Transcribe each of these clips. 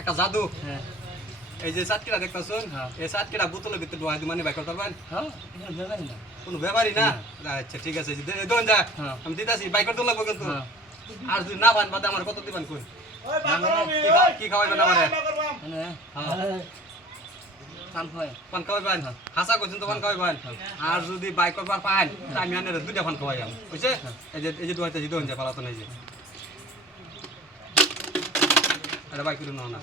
একটা জাদু হ্যাঁ এই যে চাটকিটা দেখতেছুন এই চাটকিটা বোতলের ভিতরে ঢোকাই দি মানে বাইক করতে পারবেন হ্যাঁ দেবেন না কোনো ব্যাপারই না আচ্ছা ঠিক আছে দোন যা আমি দিতাছি বাইক করতে লাগবো কিন্তু আর যদি না পান বাদে আমার কত দিবেন কই কি খাওয়াইবেন আমারে কাম হয় পান খাওয়াইবেন হাসা কইছেন তো পান খাওয়াইবেন আর যদি বাইক করবার পান আমি আনের দুইটা পান খাওয়াইম বুঝছে এই যে দোয়াইতেছি দোন যা পালাতো নাই যে আরে বাইক করে নাও না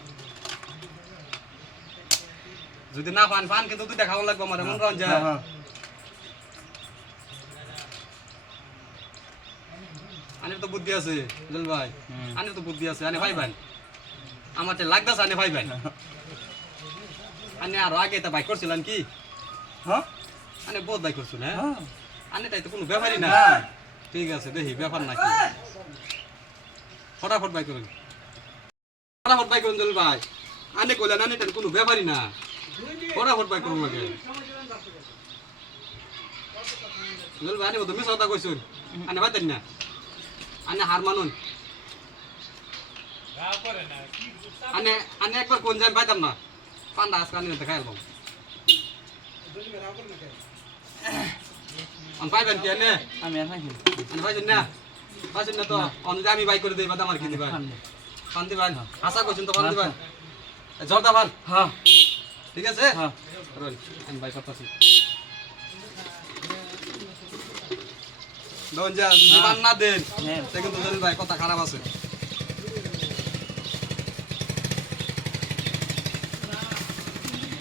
যদি না পান পান কিন্তু দুইটা খাওয়া লাগবে আমার মন রঞ্জা আনের তো বুদ্ধি আছে জল ভাই আনের তো বুদ্ধি আছে আনে ভাই ভাই আমার তো লাগতাছে আনে ভাই ভাই আনে আর আগে তা বাইক করছিলেন কি হ্যাঁ আনে বহুত বাইক করছুন হ্যাঁ আনে তাই তো কোনো ব্যাপারই না ঠিক আছে দেখি ব্যাপার নাকি ফটাফট বাইক করুন ফটাফট বাইক করুন জল ভাই আনে কইলেন আনে তার কোনো ব্যাপারই না ফটাফট বাইক করুন লাগে জল ভাই আনে তো মিস কথা কইছুন আনে বাইতেন না আনে হার মানুন আনে আনে একবার কোন যাই পাইতাম না পান্ডা আজকে আনে দেখাই আলবাম আমি পাইবেন কি আনে আমি আর খাইছি আনে পাইছেন না তো অন্য আমি বাইক করে দিই বাদ আমার কি দিবেন পান দিবেন আশা করছেন তো পান দিবেন জর্দা পান হ্যাঁ ঠিক আছে হ্যাঁ আমি বাইক করতেছি দোন যা পান না দেন কিন্তু জলিল ভাই কথা খারাপ আছে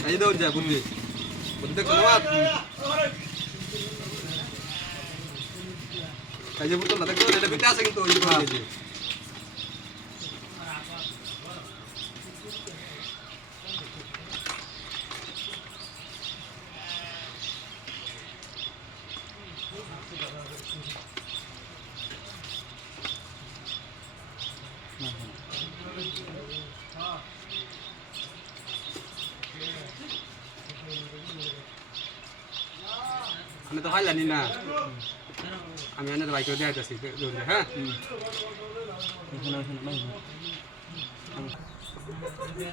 এই দোন যা বুদ্ধি দেখছো না এই যে বুঝতো না দেখছো এটা বিতে আছে কিন্তু ওই যে আমি তো হাইলানি না আমি এনে বাইক করে দেখাইতেছি হ্যাঁ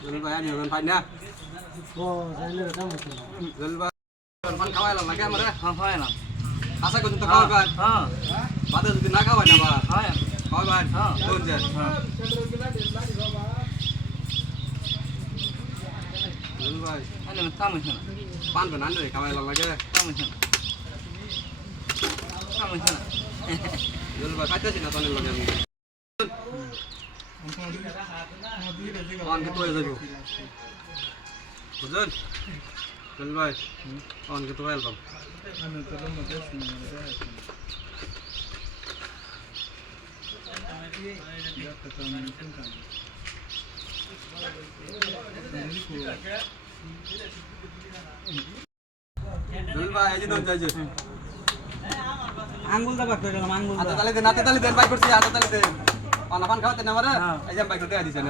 জলিল ভাই আনি হবেন পাই না জলিল ভাই পান খাওয়াইলাম নাকি আমার হ্যাঁ খাইলাম আশা করছেন তো খাওয়াইবেন হ্যাঁ বাদে যদি না খাওয়াই না বা হ্যাঁ খাওয়াইবেন দোন যা জলিল ভাই আনে কাম হইছে না পানবেন আনলে খাওয়াইলাম লাগে কাম হইছে না জলিল ভাই খাইতেছি না তনের লগে আমি অন কিন্তু হয়ে যাবো বুঝলেন জলিল ভাই অন কিন্তু ওয়েলকাম জলিল ভাই এই যে দোন যাইছে আঙ্গুল দাবা করে দিলাম আঙ্গুল হাতে তালি দেন বাইক করছি হাতে তালি দেন পান খাওয়াতে না আমারে এই যে বাইক করতে দিছেন